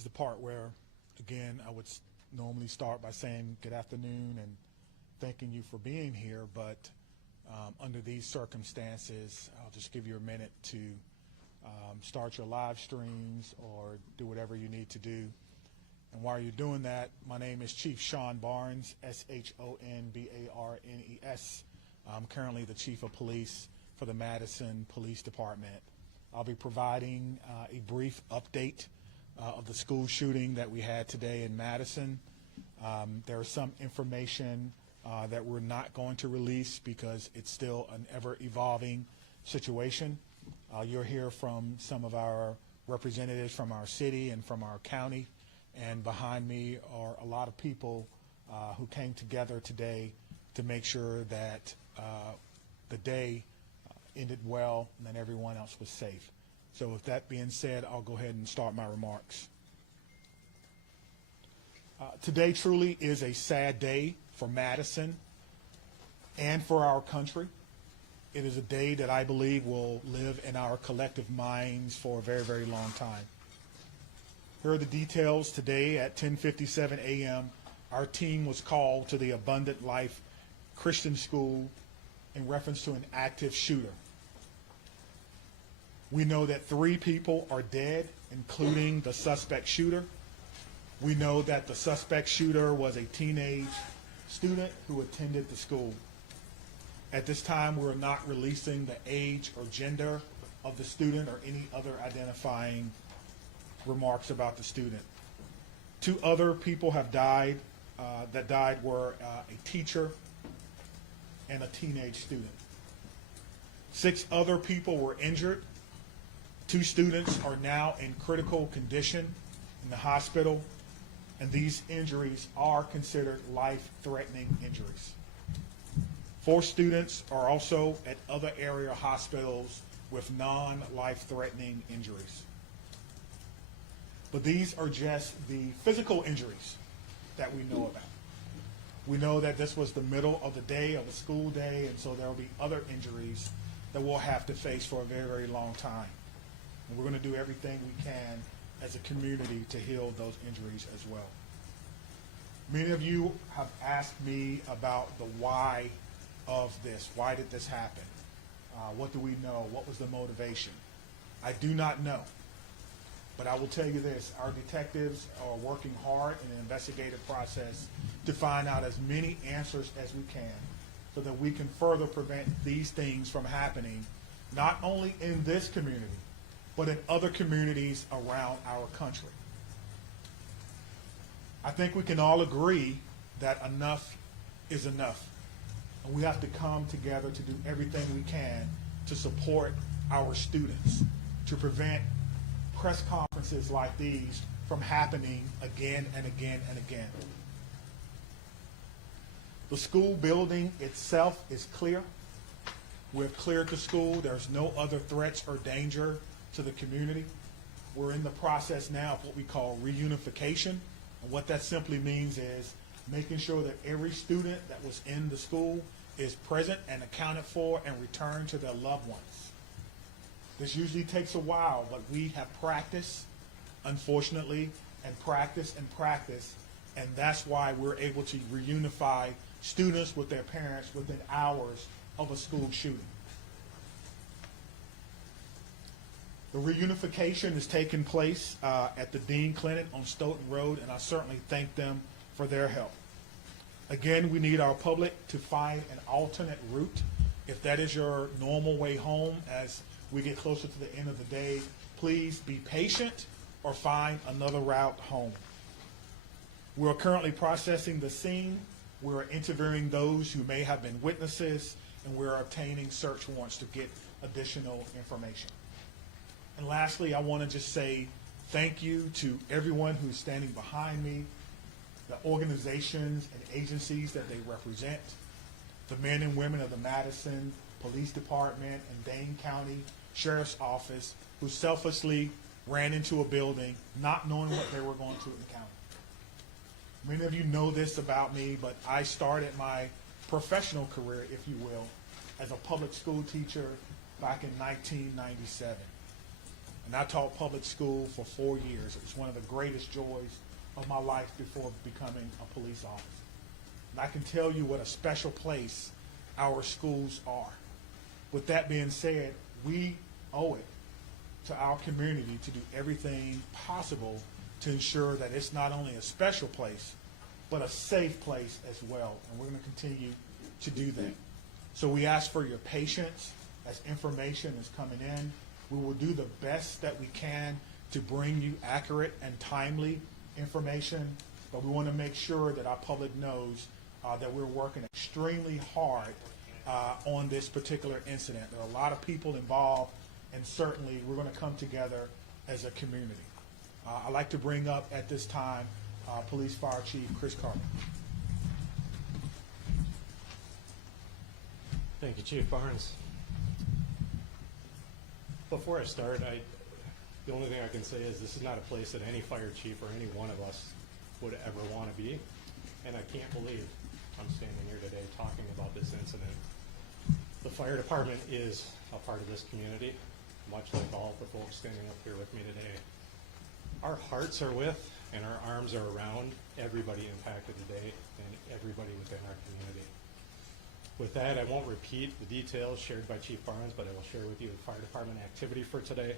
is the part where, again, I would normally start by saying good afternoon and thanking you for being here, but under these circumstances, I'll just give you a minute to start your live streams or do whatever you need to do. And while you're doing that, my name is Chief Sean Barnes, S-H-O-N-B-A-R-N-E-S. I'm currently the Chief of Police for the Madison Police Department. I'll be providing a brief update of the school shooting that we had today in Madison. There is some information that we're not going to release because it's still an ever-evolving situation. You'll hear from some of our representatives from our city and from our county, and behind me are a lot of people who came together today to make sure that the day ended well and that everyone else was safe. So with that being said, I'll go ahead and start my remarks. Today truly is a sad day for Madison and for our country. It is a day that I believe will live in our collective minds for a very, very long time. Here are the details. Today at 10:57 a.m., our team was called to the Abundant Life Christian School in reference to an active shooter. We know that 3 people are dead, including the suspect shooter. We know that the suspect shooter was a teenage student who attended the school. At this time, we're not releasing the age or gender of the student or any other identifying remarks about the student. 2 other people have died. That died were a teacher and a teenage student. 6 other people were injured. 2 students are now in critical condition in the hospital, and these injuries are considered life-threatening injuries. 4 students are also at other area hospitals with non-life-threatening injuries. But these are just the physical injuries that we know about. We know that this was the middle of the day, of a school day, and so there will be other injuries that we'll have to face for a very, very long time. And we're going to do everything we can as a community to heal those injuries as well. Many of you have asked me about the why of this. Why did this happen? What do we know? What was the motivation? I do not know. But I will tell you this, our detectives are working hard in an investigative process to find out as many answers as we can so that we can further prevent these things from happening, not only in this community, but in other communities around our country. I think we can all agree that enough is enough. And we have to come together to do everything we can to support our students, to prevent press conferences like these from happening again and again and again. The school building itself is clear. We're cleared the school. There's no other threats or danger to the community. We're in the process now of what we call reunification. And what that simply means is making sure that every student that was in the school is present and accounted for and returned to their loved ones. This usually takes a while, but we have practiced, unfortunately, and practice, and that's why we're able to reunify students with their parents within hours of a school shooting. The reunification is taking place at the Dean Clinic on Stoughton Road, and I certainly thank them for their help. Again, we need our public to find an alternate route. If that is your normal way home as we get closer to the end of the day, please be patient or find another route home. We're currently processing the scene. We're interviewing those who may have been witnesses, and we're obtaining search warrants to get additional information. And lastly, I want to just say thank you to everyone who's standing behind me, the organizations and agencies that they represent, the men and women of the Madison Police Department and Dane County Sheriff's Office who selflessly ran into a building not knowing what they were going to encounter. Many of you know this about me, but I started my professional career, if you will, as a public school teacher back in 1997. And I taught public school for 4 years. It was one of the greatest joys of my life before becoming a police officer. And I can tell you what a special place our schools are. With that being said, we owe it to our community to do everything possible to ensure that it's not only a special place, but a safe place as well. And we're going to continue to do that. So we ask for your patience as information is coming in. We will do the best that we can to bring you accurate and timely information, but we want to make sure that our public knows that we're working extremely hard on this particular incident. There are a lot of people involved, and certainly we're going to come together as a community. I'd like to bring up at this time Police Fire Chief Chris Carter. Thank you, Chief Barnes. Before I start, the only thing I can say is this is not a place that any fire chief or any one of us would ever want to be, and I can't believe I'm standing here today talking about this incident. The fire department is a part of this community, much like all the folks standing up here with me today. Our hearts are with and our arms are around everybody impacted today and everybody within our community. With that, I won't repeat the details shared by Chief Barnes, but I will share with you the fire department activity for today.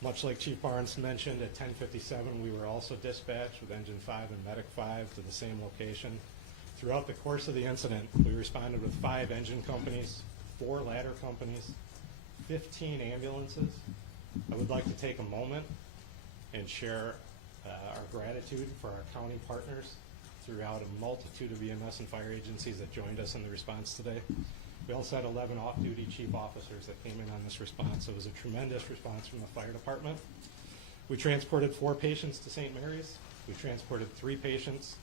Much like Chief Barnes mentioned, at 10:57, we were also dispatched with Engine 5 and Medic 5 to the same location. Throughout the course of the incident, we responded with 5 engine companies, 4 ladder companies, 15 ambulances. I would like to take a moment and share our gratitude for our county partners throughout a multitude of EMS and fire agencies that joined us in the response today. We also had 11 off-duty chief officers that came in on this response. It was a tremendous response from the fire department. We transported 4 patients to St. Mary's. We transported 3 patients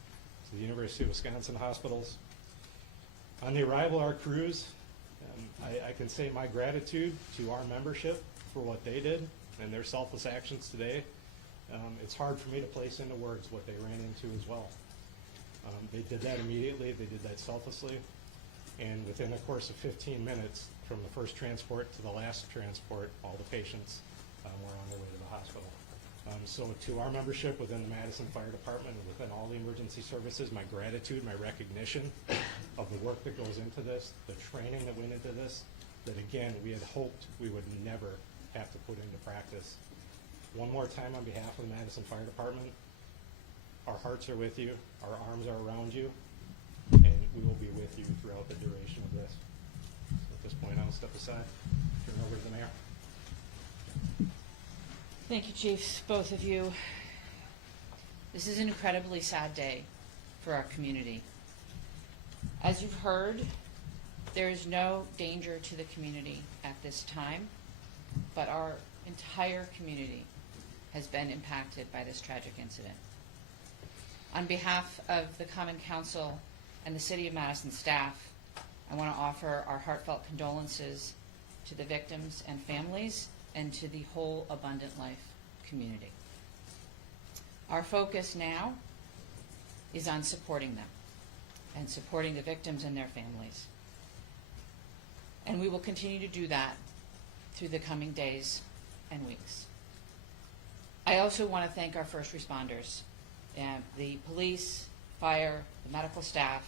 to the University of Wisconsin hospitals. On the arrival of our crews, I can say my gratitude to our membership for what they did and their selfless actions today. It's hard for me to place into words what they ran into as well. They did that immediately, they did that selflessly, and within the course of 15 minutes, from the first transport to the last transport, all the patients were on their way to the hospital. So to our membership within the Madison Fire Department and within all the emergency services, my gratitude, my recognition of the work that goes into this, the training that went into this, that again, we had hoped we would never have to put into practice. One more time on behalf of the Madison Fire Department, our hearts are with you, our arms are around you, and we will be with you throughout the duration of this. So at this point, I'll step aside, turn over to the mayor. Thank you, Chiefs, both of you. This is an incredibly sad day for our community. As you've heard, there is no danger to the community at this time, but our entire community has been impacted by this tragic incident. On behalf of the Common Council and the City of Madison staff, I want to offer our heartfelt condolences to the victims and families and to the whole Abundant Life community. Our focus now is on supporting them and supporting the victims and their families. And we will continue to do that through the coming days and weeks. I also want to thank our first responders, the police, fire, the medical staff,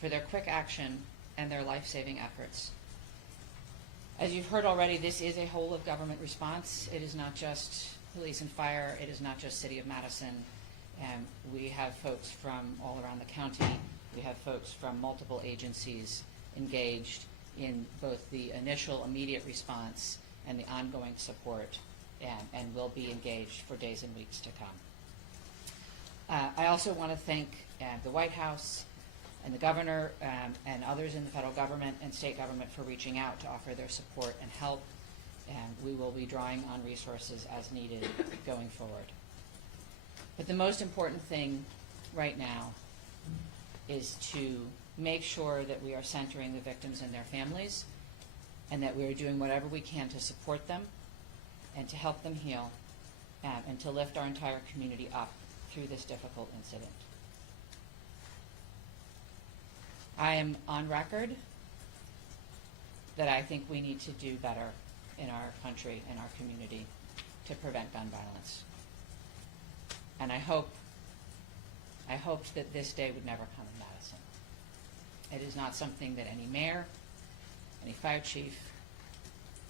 for their quick action and their life-saving efforts. As you've heard already, this is a whole of government response. It is not just police and fire. It is not just City of Madison. We have folks from all around the county. We have folks from multiple agencies engaged in both the initial immediate response and the ongoing support, and will be engaged for days and weeks to come. I also want to thank the White House and the governor and others in the federal government and state government for reaching out to offer their support and help. And we will be drawing on resources as needed going forward. But the most important thing right now is to make sure that we are centering the victims and their families, and that we are doing whatever we can to support them and to help them heal, and to lift our entire community up through this difficult incident. I am on record that I think we need to do better in our country and our community. to prevent gun violence. And I hoped that this day would never come in Madison. It is not something that any mayor, any fire chief,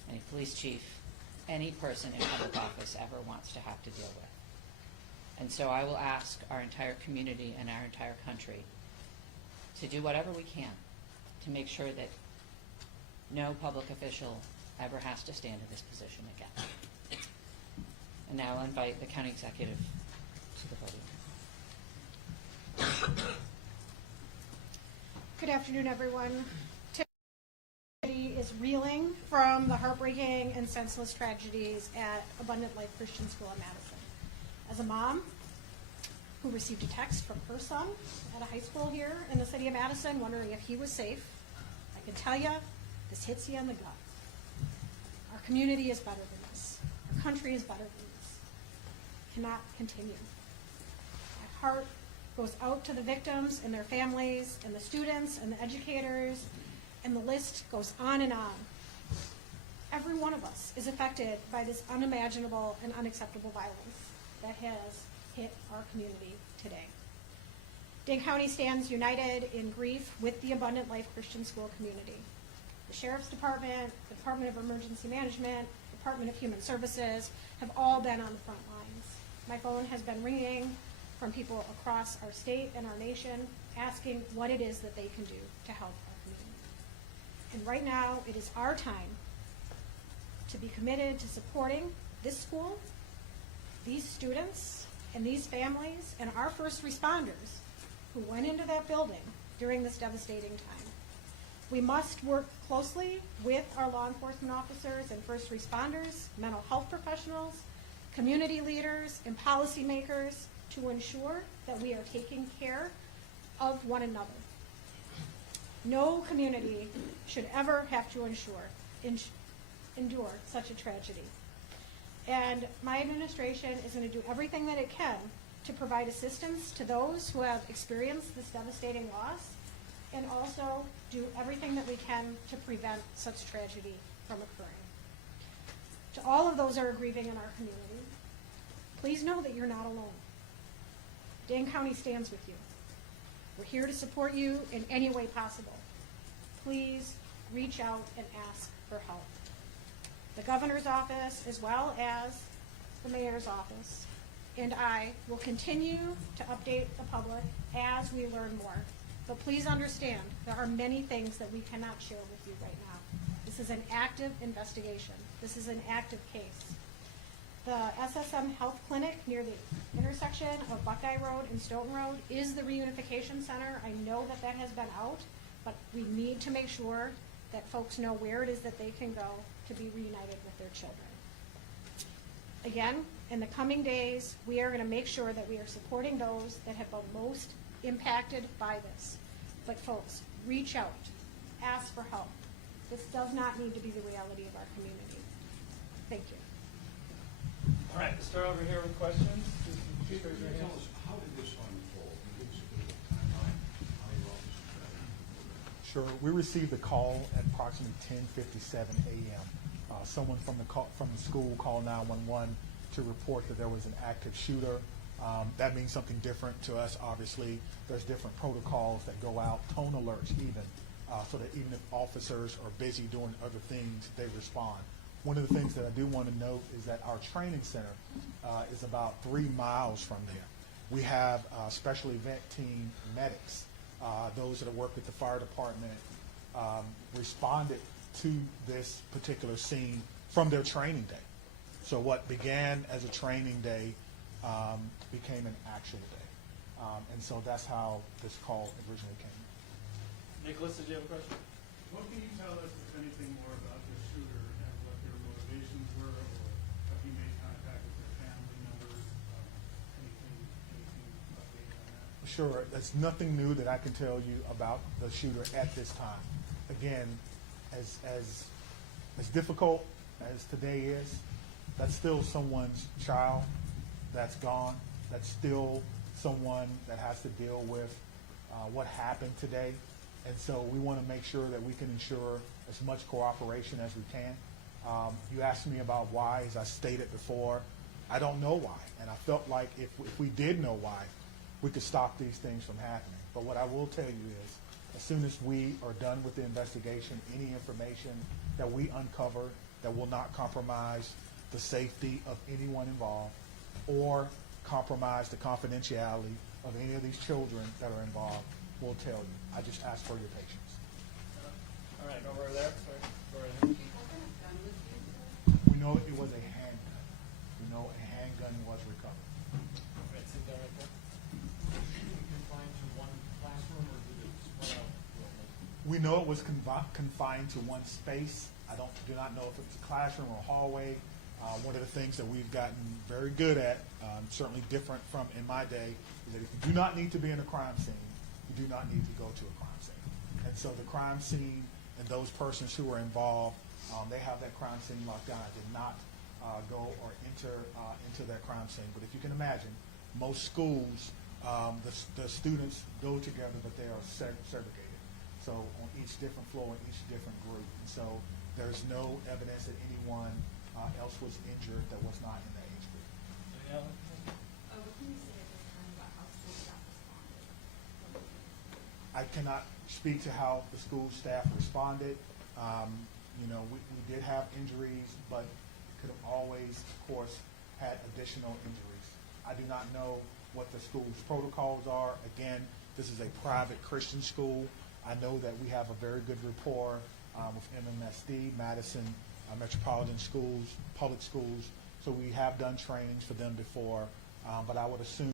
any police chief, any person in public office ever wants to have to deal with. And so I will ask our entire community and our entire country to do whatever we can to make sure that no public official ever has to stand in this position again. And now I'll invite the county executive to the podium. Good afternoon, everyone. Today is reeling from the heartbreaking and senseless tragedies at Abundant Life Christian School in Madison. As a mom who received a text from her son at a high school here in the city of Madison wondering if he was safe, I can tell you, this hits you in the gut. Our community is better than this. Our country is better than this. It cannot continue. My heart goes out to the victims and their families and the students and the educators, and the list goes on and on. Every one of us is affected by this unimaginable and unacceptable violence that has hit our community today. Dane County stands united in grief with the Abundant Life Christian School community. The Sheriff's Department, the Department of Emergency Management, Department of Human Services have all been on the front lines. My phone has been ringing from people across our state and our nation asking what it is that they can do to help our community. And right now, it is our time to be committed to supporting this school, these students, and these families, and our first responders who went into that building during this devastating time. We must work closely with our law enforcement officers and first responders, mental health professionals, community leaders, and policymakers to ensure that we are taking care of one another. No community should ever have to endure such a tragedy. And my administration is going to do everything that it can to provide assistance to those who have experienced this devastating loss, and also do everything that we can to prevent such tragedy from occurring. To all of those who are grieving in our community, please know that you're not alone. Dane County stands with you. We're here to support you in any way possible. Please reach out and ask for help. The governor's office, as well as the mayor's office, and I will continue to update the public as we learn more. But please understand, there are many things that we cannot share with you right now. This is an active investigation. This is an active case. The SSM Health Clinic near the intersection of Buckeye Road and Stoughton Road is the reunification center. I know that that has been out, but we need to make sure that folks know where it is that they can go to be reunited with their children. Again, in the coming days, we are going to make sure that we are supporting those that have been most impacted by this. But folks, reach out, ask for help. This does not need to be the reality of our community. Thank you. All right, let's start over here with questions. Chief, Can raise your you hand. tell us, how did this unfold? Can you give us a timeline, how you all this Sure. We received a call at approximately 10:57 a.m. Someone from the school called 911 to report that there was an active shooter. That means something different to us, obviously. There's different protocols that go out, tone alerts even, so that even if officers are busy doing other things, they respond. One of the things that I do want to note is that our training center is about 3 miles from there. We have special event team medics, those that work with the fire department, responded to this particular scene from their training day. So what began as a training day became an actual day. And so that's how this call originally came. Nicholas, did you have a question? What can you tell us, if anything, more about the shooter and what their motivations were, or have you made contact with their family members? Anything updated on that? Sure, there's nothing new that I can tell you about the shooter at this time. Again, as difficult as today is, that's still someone's child that's gone. That's still someone that has to deal with what happened today. And so we want to make sure that we can ensure as much cooperation as we can. You asked me about why, as I stated before. I don't know why, and I felt like if we did know why, we could stop these things from happening. But what I will tell you is, as soon as we are done with the investigation, any information that we uncover that will not compromise the safety of anyone involved or compromise the confidentiality of any of these children that are involved, we'll tell you. I just ask for your patience. All right, over there, sorry, go right ahead. We know it was a handgun. We know a handgun was recovered. All right, sit down right there. Shooting confined to one classroom, or did it spread out? We know it was confined to one space. I do not know if it was a classroom or a hallway. One of the things that we've gotten very good at, certainly different from in my day, is that if you do not need to be in a crime scene, you do not need to go to a crime scene. And so the crime scene and those persons who were involved, they have that crime scene locked down. I did not go or enter into that crime scene. But if you can imagine, most schools, the students go together, but they are segregated. So on each different floor, in each different group. And so there's no evidence that anyone else was injured that was not in that age group. Danielle? What can you say at this time about how school staff responded? I cannot speak to how the school staff responded. We did have injuries, but could have always, of course, had additional injuries. I do not know what the school's protocols are. Again, this is a private Christian school. I know that we have a very good rapport with MMSD, Madison Metropolitan Schools, public schools. So we have done trainings for them before, but I would assume